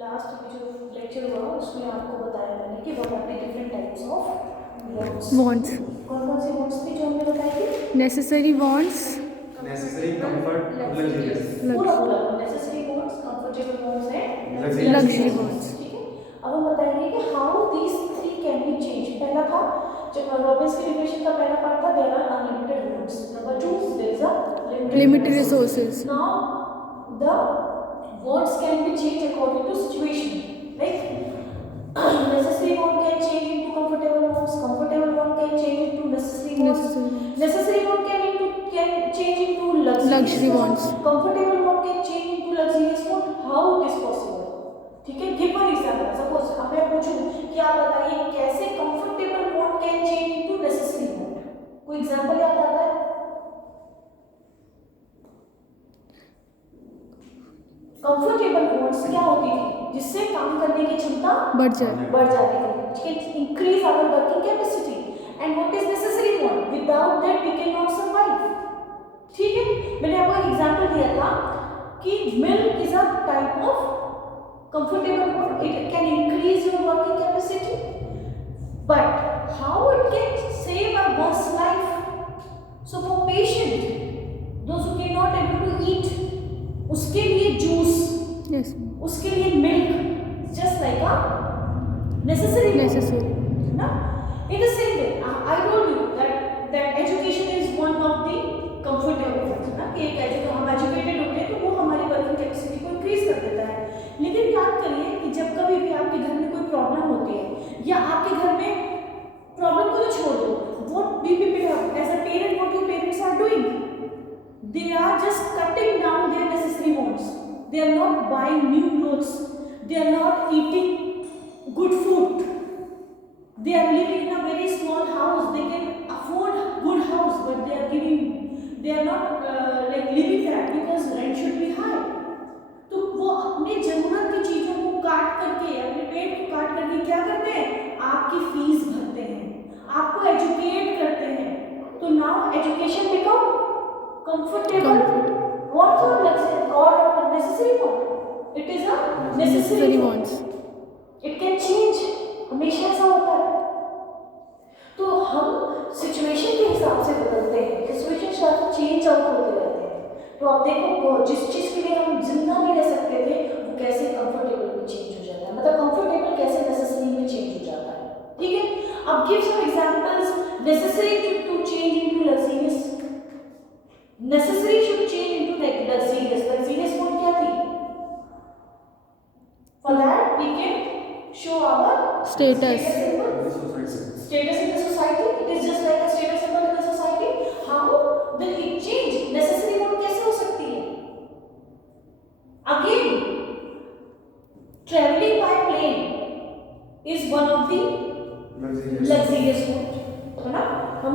लास्ट में जो लेक्चर हुआ उसमें आपको बताया मैंने कि what are the different types of wants. कौन कौन सी वॉन्ट्स थी जो हमने बताई थी? Necessary wants, necessary, comfort, luxurious. पूरा पूरा necessary wants, comfortable wants and Luxury wants. ठीक है। अब हम बताएंगे कि how these three can be change. पहला था जब रॉबिन्स की डिफिनेशन का पहला पार्ट था there are unlimited wants. Number 2 there is a Limited resources. Now the words can be changed according to situation, right? Necessary want can change into comfortable wants. Comfortable want can change into necessary wants. Necessary want can change into luxury wants. Comfortable want can change into luxurious want. How it is possible? ठीक है, give one example. Suppose अब मैं पूछूं कि आप बताइए कैसे comfortable want can change into necessary want। कोई एग्जांपल याद आता है? कंफर्टेबल वॉन्ट्स क्या होती थी? जिससे काम करने की क्षमता बढ़ जाती थी, which can increase our working capacity. And what is necessary want? Without that we cannot survive. ठीक है, मैंने आपको एक एग्जांपल दिया था कि milk is a type of comfortable want. It can increase your working capacity, but how it can save a one's life? So for patient, those who cannot able to eat, उसके लिए जूस, Yes. उसके लिए milk, just like a necessary ना। In the same way I told you that education is one of the comfortable things ना, कि एक हम एजुकेटेड होते हैं तो वो हमारी वर्किंग कैपेसिटी को इंक्रीज कर देता है। लेकिन याद करिए कि जब कभी भी आपके घर में कोई प्रॉब्लम होती है या आपके घर में प्रॉब्लम को तो छोड़ दो, what we people as a parent, what your parents are doing, they are just cutting down their necessary wants. They are not buying new clothes. They are not eating good food. They are living in a very small house. They can afford good house, but they are not living there because rent should be high. तो वो अपने जरूरत की चीजों को काट करके, अपने पेट को काट करके क्या करते हैं? आपकी फीस भरते हैं, आपको एजुकेट करते हैं। तो now education become comfortable wants or luxury or necessary want? It is a necessary wants. It can change, हमेशा ऐसा होता है। तो हम सिचुएशन के हिसाब से बदलते हैं, सिचुएशन साथ चेंज आउट होते रहते हैं। तो आप देखो जिस चीज के लिए हम जिंदा नहीं रह सकते थे वो कैसे कंफर्टेबल में चेंज हो जाता है, मतलब कंफर्टेबल कैसे नेसेसरी में चेंज हो जाता है। ठीक है, अब give some examples. Necessary to change into luxurious, necessary should change into luxurious. Luxurious want क्या थी? For that we can show our Status. Status in the society. It is just like a status symbol in the society. How will it change? Necessary want कैसे हो सकती है? Again, traveling by plane is one of the luxurious want, है ना? हम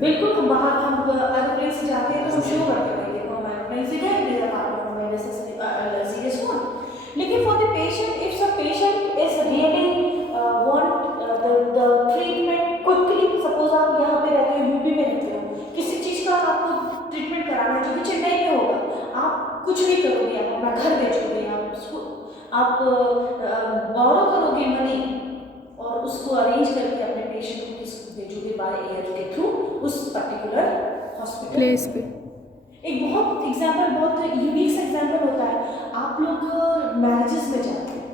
बिल्कुल हम बाहर हम एरोप्लेन से जाते हैं तो हम शो करते हैं, देखो हम एरोप्लेन से गए, मेरा पार्टनर हमें लग्जरियस वन। लेकिन for the patient, if some patient is really want the treatment quickly, suppose आप यहाँ पे रहते हो, यूपी में रहते हो, किसी चीज़ का आपको ट्रीटमेंट कराना है जो कि चेन्नई में होगा, आप कुछ भी करोगे, आप अपना घर बेचोगे, आप बोरो करोगे मनी और उसको अरेंज करके अपने पेशेंट को भेजोगे बाय एयर के थ्रू उस पर्टिकुलर हॉस्पिटल प्लेस पे। एक बहुत एग्जांपल, बहुत यूनिक सा एग्जांपल होता है। आप लोग मैरिजेस में जाते हैं,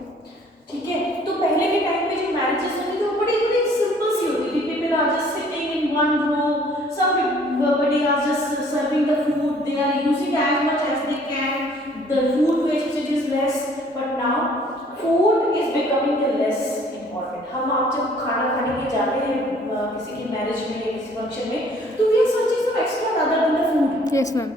ठीक है, तो पहले के टाइम पे जो मैरिजेस होती थी वो बड़ी बड़ी सिंपल सी होती थी। People are just sitting in one row, somebody are just serving the food, they are using as much as they can, the food wastage is less, but now food is becoming the less important. हम आप जब खाना खाने के जाते हैं किसी की मैरिज में या किसी फंक्शन में, तो we are searching some extra other than the food. Yes ma'am.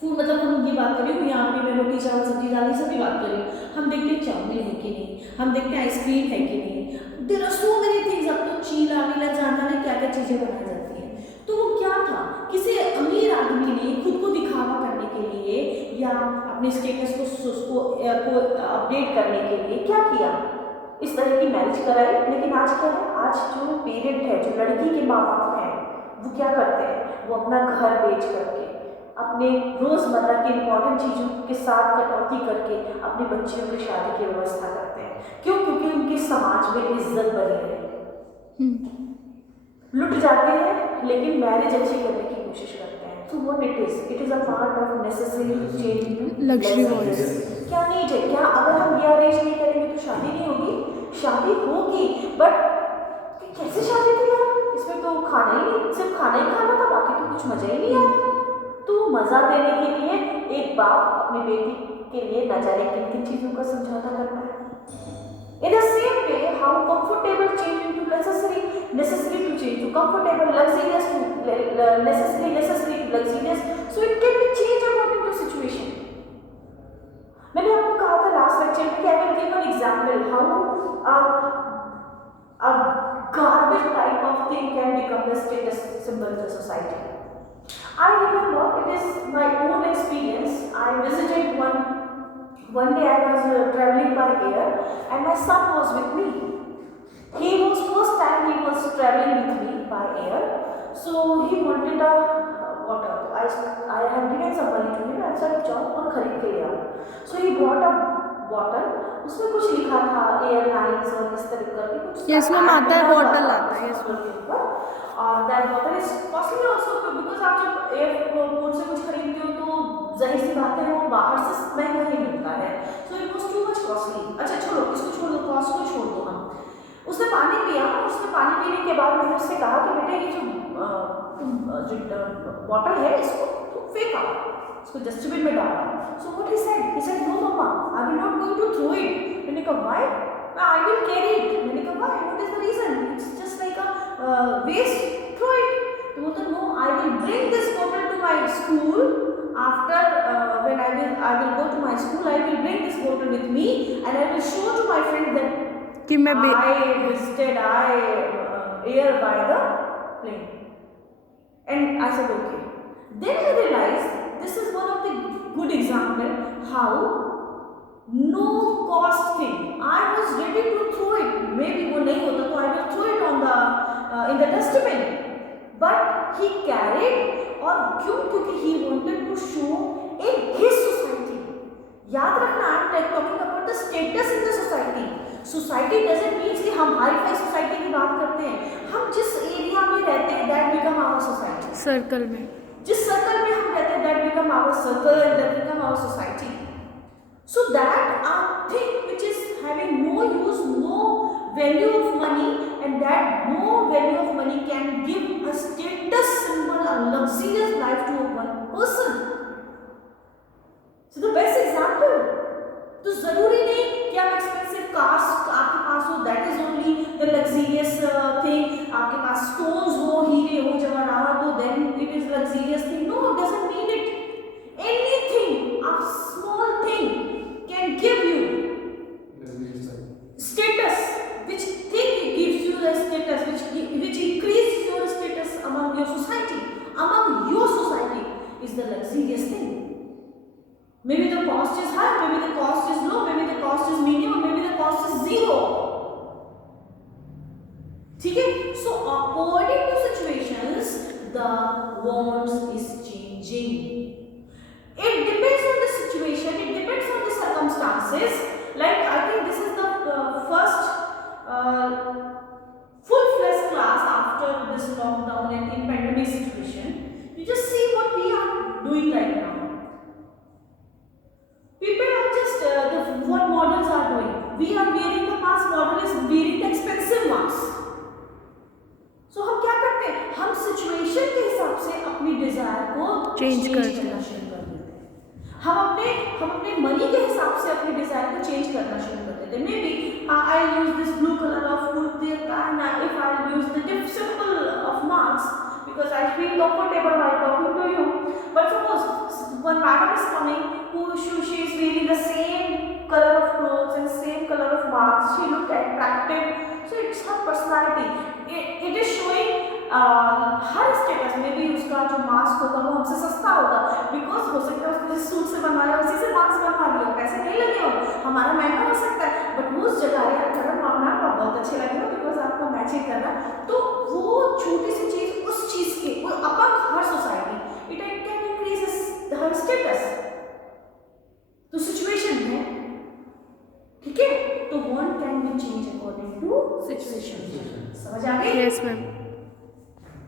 Food मतलब हम ये बात कर रही हूँ, यहाँ पे मैं रोटी चावल सब्जी दाल ये सभी बात कर रही हूँ। हम देखते हैं चाउमीन है कि नहीं, हम देखते हैं आइसक्रीम है कि नहीं, there are so many things. अब तो चीला वीला जाना नहीं क्या क्या चीज़ें बनाई जाती हैं। तो वो क्या था, किसी अमीर आदमी ने खुद को दिखावा करने के लिए या अपने स्टेटस को अपडेट करने के लिए क्या किया, इस तरह की मैरिज कराई। लेकिन आज क्या है, आज जो पेरेंट है, जो लड़की के माँ बाप हैं, वो क्या करते हैं, वो अपना घर बेच करके, अपने रोज़मर्रा की इम्पोर्टेंट चीज़ों के साथ कटौती करके अपनी बच्चियों की शादी की व्यवस्था करते हैं। क्यों? क्योंकि उनकी समाज में इज्जत बनी रहे। लुट जाते हैं लेकिन मैरिज अच्छी करने की कोशिश करते हैं। तो what it is a part of necessary change luxury voice. क्या नीड है? क्या अगर हम ये अरेंज नहीं करेंगे तो शादी नहीं होगी? शादी होगी, बट कैसे शादी थी यार? इसमें तो खाना ही नहीं, सिर्फ खाना ही खाना था, बाकी तो कुछ मजा ही नहीं आया। तो मजा देने के लिए एक बाप अपनी बेटी के लिए न जाने किन किन चीजों का समझौता करता है। In the same way, how comfortable change into necessary to change to comfortable, luxurious to necessary to luxurious. So it can be changed according to situation. मैंने आपको कहा था लास्ट लेक्चर में कि I will give an example how a garbage type of thing can become the status symbol in the society. I remember, it is my own experience. I visited one day I was traveling by air and my son was with me. He was first time he was traveling with me by air, so he wanted a water. I had given some money to him and said जाओ और खरीद के ले आओ. So he brought a bottle. उसमें कुछ लिखा था एयरलाइंस और इस तरह करके कुछ. यस मैम आता है, बॉटल आता है यस। और that bottle is costly also, because आप जब एयरपोर्ट से कुछ खरीदते हो तो जाहिर सी बात है वो बाहर से महंगा ही मिलता है। So it was too much costly. अच्छा छोड़ो, इसको छोड़ दो, कॉस्ट को छोड़ दो। हम उसने पानी पिया और उसने पानी पीने के बाद मैंने उससे कहा कि बेटे ये जो बॉटल है इसको तुम फेंका, इसको डस्टबिन में डाला। So what he said no mamma, I will not going to throw it. मैंने कहा why? I will carry it. मैंने कहा why, what is the reason? It's just like a waste, throw it. तो बोलता no, I will bring this bottle to my school after when I will go to my school, I will bring this bottle with me and I will show to my friend that कि मैं I visited air by the plane. And I said okay. Then I realized this is one of the good example how no cost thing. I was ready to throw it. Maybe वो नहीं होता तो I will throw it on the in the dustbin. But he carried, और क्यों? क्योंकि he wanted to show in his society. याद रखना, I am talking about the status in the society. Society doesn't means कि हम hi fi society की बात करते हैं। हम जिस एरिया में रहते हैं that become our society. Circle में, जिस सर्कल में हम रहते हैं that become our circle and that become our society. So that thing which is having no use, no value of money, and that no value of money can give a status symbol, a luxurious life to one person. So the best example, तो जरूरी नहीं कि आप expensive cars आपके पास हो, that is only the luxurious thing. आपके पास स्टोन्स हो, हीरे हो, जवाहरात हो, then it is luxurious thing. No, it doesn't mean it. Anything, a small thing can give you status, which thing gives you the status, which increases your status among your society. Among your society is the luxurious thing. Maybe the cost is high, maybe the cost is low, maybe the cost is medium, maybe the cost is zero. ठीक है? So according to situations, the wants is changing. It depends on the situation, it depends on the circumstances. Like I think this is the first full-fledged class after this lockdown and in pandemic situation. You just see what we are doing right now. People are just what models are doing. We are wearing the mask, model is wearing the expensive mask. So हम क्या करते हैं? हम सिचुएशन के हिसाब से अपनी डिजायर को चेंज करना करते शुरू कर देते हैं। हम अपने मनी के हिसाब से अपनी डिजायर को चेंज करना शुरू कर देते हैं। May be I use this blue color of kurti and if I use the dip symbol of mask because I feel comfortable while talking to you. But suppose one madam is coming who she is wearing the same color of clothes and same color of mask. She looks attractive. So it's her personality. It is showing हर स्टेटस में भी उसका जो मास्क होगा वो हमसे सस्ता होगा, बिकॉज हो सकता है उसने जिस सूट से बनवाया उसी से मास्क बनवा लिया, पैसे नहीं लगे हो, हमारा महंगा हो सकता है, बट वो उस जगह कलर मामला आपका बहुत अच्छे लगे हो बिकॉज आपको मैचिंग करना। तो वो छोटी सी चीज़ उस चीज़ के वो अपंग हर society it can increase status, तो सिचुएशन है, ठीक है। तो want can be change according to situation. समझ आ गई? Yes ma'am.